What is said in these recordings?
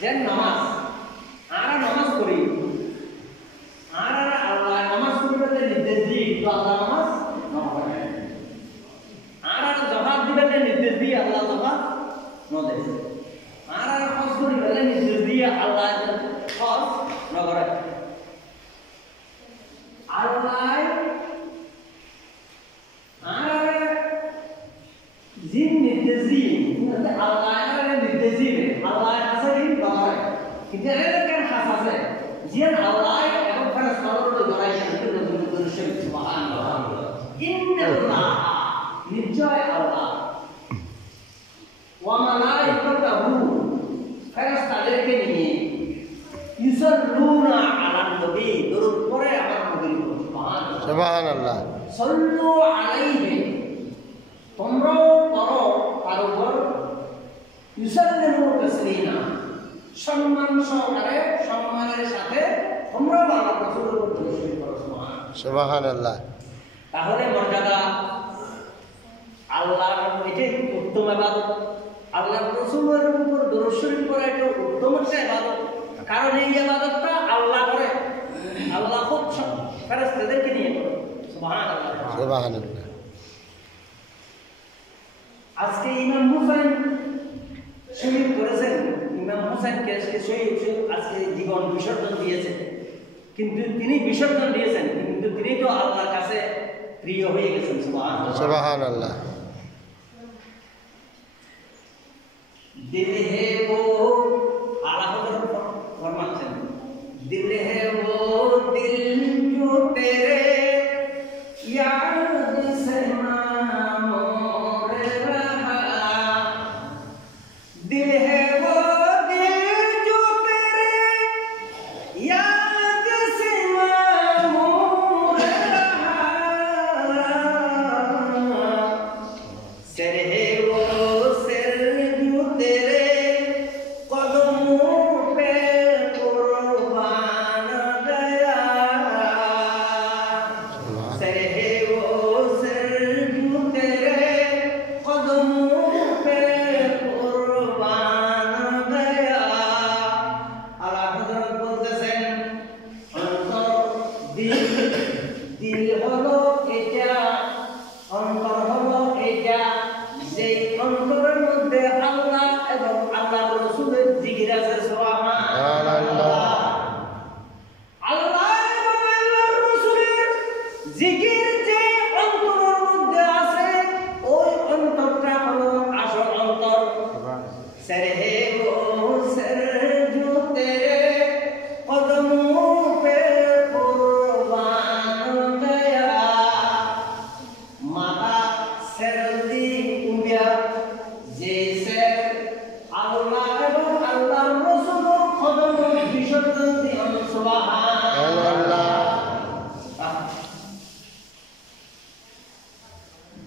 যেন নামাজ আরা নামাজ করি আরা আল্লাহ নামাজ করতে নির্দেশ দিই তো আল্লাহ নামাজ নপড়ে আরা জবাব দিবেন নির্দেশ দিই আল্লাহ জবাব নদে আরা হজ করি বলে নির্দেশ দিয়ে আল্লাহ হজ নগরে আল্লাহ আরা জিন নির্দেশ দিয়ে আল্লাহ নির্দেশ দিবে আল্লাহ হাসারি নগরে কিন্তু এর কেন হাসাছে জিন আল্লাহ এবং ফেরেশতাদের ধরাই কিন্তু নতুন শরীফ সুবহানাল্লাহ ইন্নাল্লাহ নিশ্চয় আল্লাহ ওয়া মালাইকাতুহু ফেরেশতাদেরকে নিয়ে ইউসাল্লুনা আলান নবী দরুদ পড়ে আমার নবীর উপর সুবহানাল্লাহ সাল্লু আলাইহি তোমরাও পড়ো তার উপর ইউসাল্লিমু তাসলিমা সম্মান সহকারে সম্মানের সাথে তোমরাও আল্লাহর রাসূলের উপর দরুদ পড়ো সুবহানাল্লাহ তাহলে মর্যাদা আল্লাহর এটাই উত্তম ইবাদত আল্লাহর রাসূলের উপর দরুদ শরীফ পড়া এটা উত্তম একটা ইবাদত কারণ এই ইবাদতটা আল্লাহ করে আল্লাহ খুব ফেরেশতাদেরকে নিয়ে করে সুবহানাল্লাহ সুবহানাল্লাহ আজকে ইমাম হুসাইন শহীদ করেছেন ইমাম হুসাইনকে আজকে জীবন বিসর্জন দিয়েছেন কিন্তু তিনি বিসর্জন দিয়েছেন কিন্তু তিনি তো আল্লাহর কাছে প্রিয় হয়ে গেছেন সুবহানাল্লাহ সুবহানাল্লাহ दिल है वो आला हज़रत फरमाते हैं दिल है वो दिल जो तेरे याद से मोर रहा दिल है वो दिल जो तेरे याद से मोर रहा सर है वो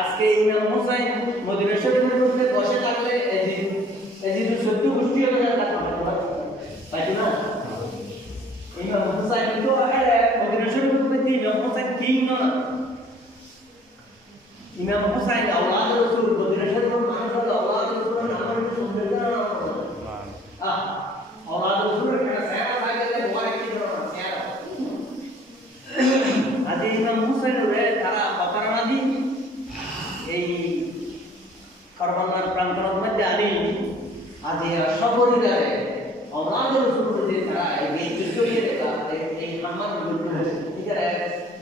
আজকে ইমাম হুসাইন মদিনা শরীফের মধ্যে বসে থাকলে এজিদ সত্য গোষ্ঠী হয়ে গেল তাই না ইমাম হুসাইন তো মদিনা শরীফের মধ্যে ইমাম হুসাইন কিং না ইমাম হুসাইন আওলাদ রাসূল মদিনা শরীফের মানুষ হলো আওলাদ রাসূলের নাম শুনতে না আওলাদ রাসূলের একটা সাহাবা থাকে মুবারক কি ধরনের সাহাবা আদি ইমাম হুসাইন রে তারা অপরাধী এই কারবালার প্রান্তরের মধ্যে আনি আজ সপরিবারে অনাদের শুরুতে তারা এই যুদ্ধে দেখা এই হামার যুদ্ধ ঠিক আছে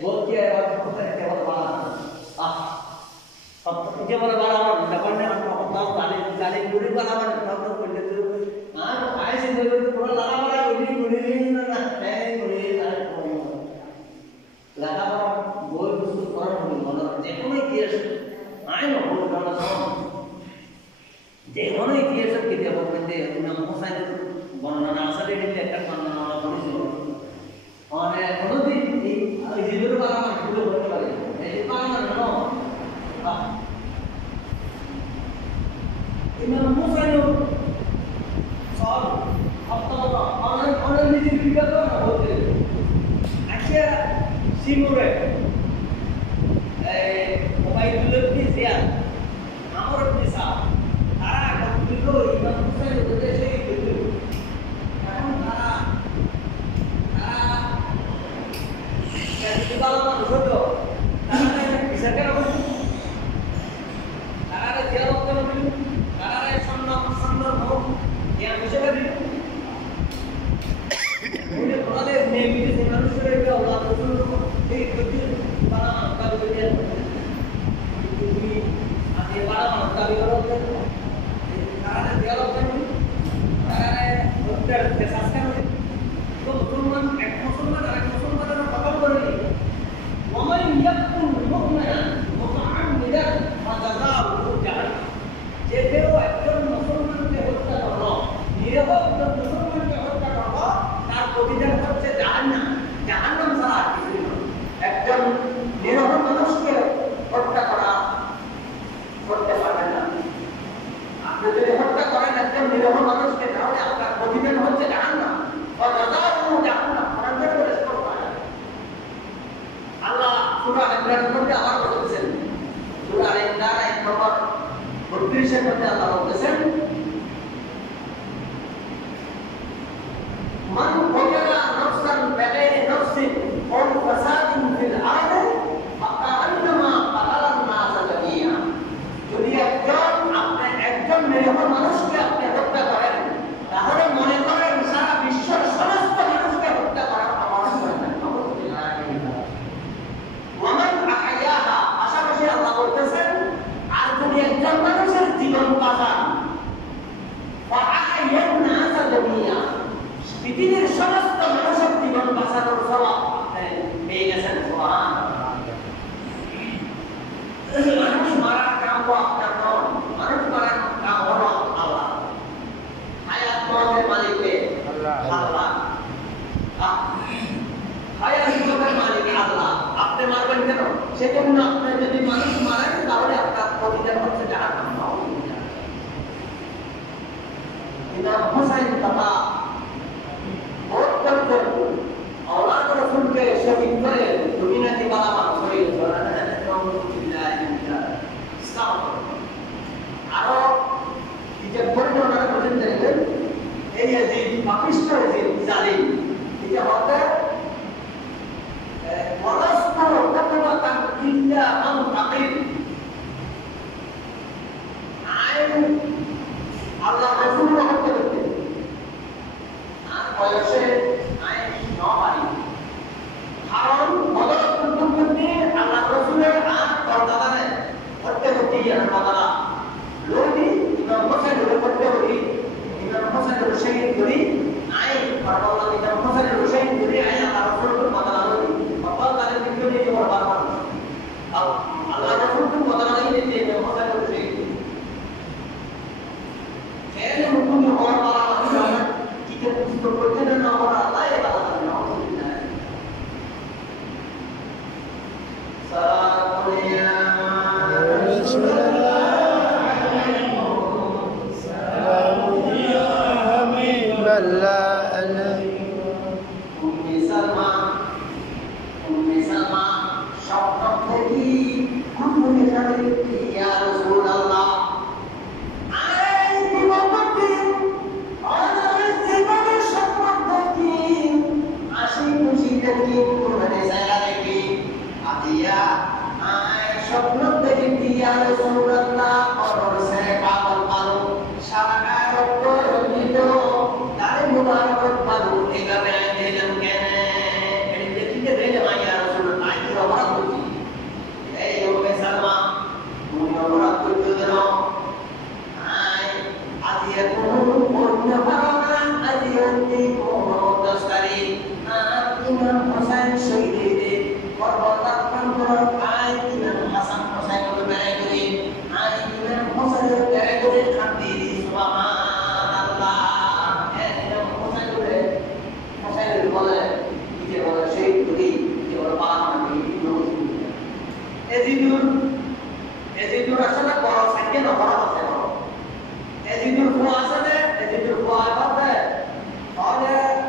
বলতে আর কেবল বালা সব কেবল বালা যখন আমরা গালি গুলি বালা আমরা করলে তো আর আইসে দেবে পুরো লাগা বালা গুলি না না এই গুলি আর লাগা বালা বই বস্তু করার মনে যে কোনো ইতিহাস I know who knows how. They only years of Kitty about when they Musan one an answer in the attack on police. On a Konobi, is it good about to do what I know. In a Musan saw on a little bigger hotel. Actually, Simure. Mobailullah dia, amor bisa. Tara kalau itu iman Musa itu dia itu. মানুষকে তাহলে আপনার প্রতিদিন হচ্ছে জাহান্নাম জাহান্নাম আল্লাহ সূরা ইমরানের মধ্যে আবার বলেছেন সূরা ইমরান 1 নম্বর 32 এর মধ্যে আল্লাহ বলেছেন মান ওয়াজাদা নাফসান বিগাইরি নাফসিন আও ফাসাদিন ফিল আরদি ফাকান্নামা কাতালান নাস জামিআ যদি একজন নিরীহ মানুষকে আপনি হত্যা করেন তাহলে মনে করেন সারা বিশ্বের সমস্ত মানুষকে হত্যা করার সমান হয় ওয়ামান আহইয়াহা পাশাপাশি আল্লাহ বলতেছেন আর যদি একজন মানুষের জীবন বাঁচান ফাআহইয়ান নাস জামিআ পৃথিবীর সমস্ত মানুষের জীবন বাঁচানোর সওয়াব পেয়ে গেছেন সুবহানাল্লাহ মানুষ মারার কাম আপনার নয় মানুষ মারার কাম হলো আল্লাহ হায়াত মওতের মালিক আল্লাহ হায়াত মওতের মালিক আল্লাহ আপনি মারবেন কেন সেজন্য আপনি যদি মানুষ মারেন তাহলে আপনার প্রতিদান হচ্ছে জাহান্নাম ইমাম হুসাইন বাবা औलाद रसूल के शहीद करे दुनिया की बाला मार शहीद আরো যে পরিণামটা বলেন দেখবেন এই যে পাকিস্ত যে জালিম এটা হতে ওয়ালাস্তর কাতাবাতান ইল্লা মান তাকিল আইন আল্লাহ রাসূল হতে করতে আর বয়সে আইন নবাড়ি কারণ বদর কুতুবকে আল্লাহ রাসূলের আর পর্দাদানে করতে হতে আর বদলা লোদি ইমাম হোসেনের করতে হতে ইমাম হোসেনের শহীদ করি আইন পরবর্তী ইমাম হোসেনের শহীদ করি আইন আল্লাহ রাসূলের বদলা লোদি বাবা তাদের বিক্রি যে বরবাদ আল্লাহ রাসূলের বদলা দিতে ইমাম হোসেনের শহীদ এর মুকুল হওয়ার বলা হয় কি কে পুস্তক করতে না হওয়ার আল্লাহ এ বলা হয় আলহামদুলিল্লাহ সালামু Ada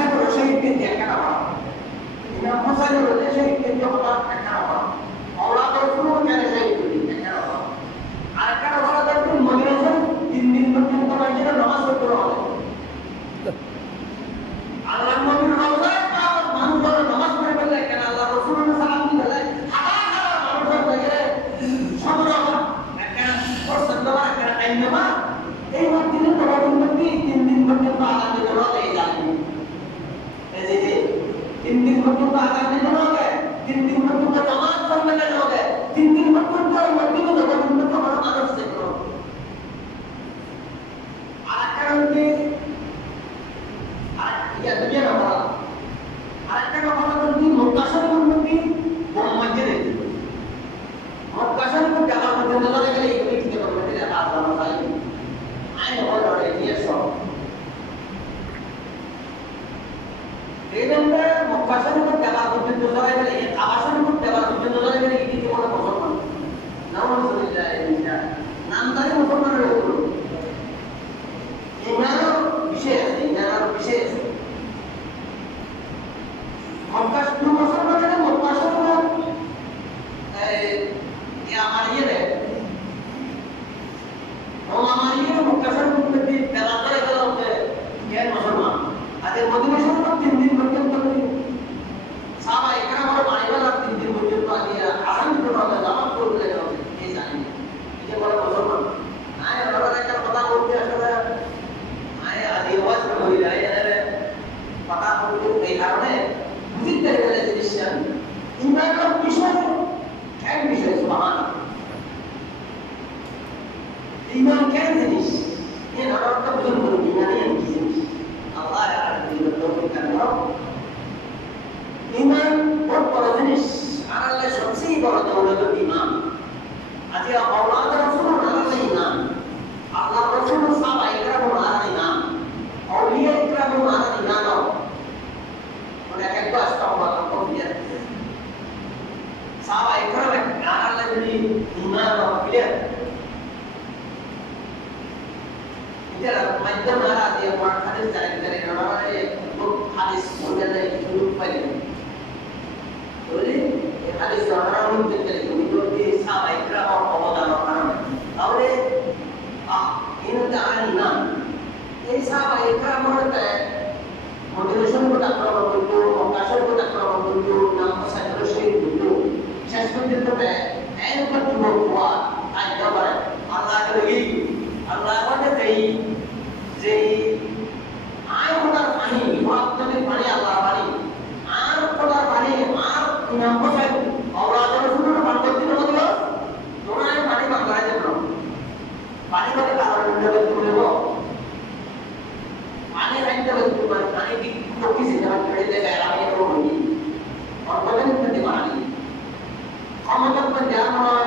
Husain Rasyid dia kenapa? Imam Husain Rasyid dia kenapa? Allah Rasul kan Rasyid dia kenapa? Akan orang itu madrasah din macam orang jadi namaz berdoa. Allah Nabi Rasul manusia namaz berdoa kan Allah Rasul salam dia. Ada manusia belajar semua akan bersentuhan akan ainama. Waktu itu orang mati din macam Allah berdoa lagi. Jadi din macam Allah berdoa din macam namaz berdoa din macam orang mati itu orang macam orang harus berdoa. Akan ke ya dunia apa? Akan apa nanti mukasar nanti bom macam itu. Mukasar itu jangan macam tu lagi ini kita bermati ada apa masalah ini. Ayo orang ini so. Kemudian mukasar itu jangan macam tu lagi ini. Kawasan itu jangan macam tu lagi ini kita orang musuh. Nama sudah ini. Nama tadi musuh mana dulu? Ini विशेष मक्का जो मुसलमान है मक्का या हमारी है और हमारी है मक्का से मुक्ति पहला होते हैं मुसलमान अरे मदीना से तो 3 दिन बच्चे तो साहब एकरा और पानी वाला 3 दिन बच्चे तो आ गया आसान तो ना जमा को ले जाओ ये जाने ये बड़ा मुसलमान आए और का पता होते है आए आदिवासी में हो जाए पता हो नहीं कारण बुद्धि तरह के डिसीजन इनका का विषय क्या विषय सुभान ईमान क्या जिनिस ये नरक का बुजुर्ग लोग ईमान ये जिनिस अल्लाह यार ये लोग करना ईमान बहुत बड़ा जिनिस अल्लाह सबसे बड़ा दौलत ईमान अति औलाद रसूल अल्लाह ईमान अल्लाह रसूल साहब इकराम अल्लाह ईमान औलिया इकराम अल्लाह ईमान mereka itu astagfirullah kemudian sahabat ikram anak lagi iman atau pilihan itu adalah macam mana dia buat hadis dari orang itu hadis sudah dari dulu pada jadi hadis orang itu dari itu di sahabat ikram Allah orang awalnya ini tak iman ini sahabat ikram mereka motivation ko tak kalau begitu, motivation ko tak kalau begitu, nama saya terus begitu. Saya seperti itu deh, ini kan cuma buat, aja ber, Allah lagi, Allah ada kei, jadi, air kotor pani, waktu ni pani Allah pani, air kotor pani, air nama saya, Allah ada sudah pani betul betul, orang pani bangga aja belum, pani betul kalau betul betul betul. पानी रंग का बदलू पर पानी की टोकी से जब खड़े थे गहराई में होगी और बदन में दिमागी हम तक पंजाब में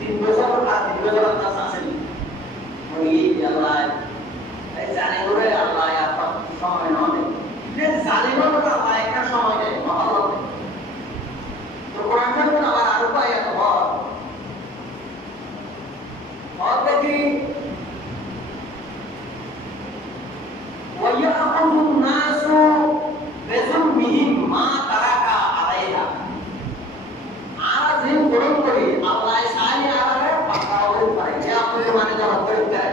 दिन बजा का शासन और ये अल्लाह है जाने को रे अल्लाह या पर समय ना दे ये जालिमों को अल्लाह का समय दे मतलब तो कुरान में अल्लाह आरोप आया तो और देखिए وَيَأْخُذُ النَّاسُ بِذُنُوبِهِمْ مَا تَرَكَ عَلَيْهَا आज हम गुरु कोई अल्लाह सारी आ रहा है पक्का और पर क्या कोई माने जब करता है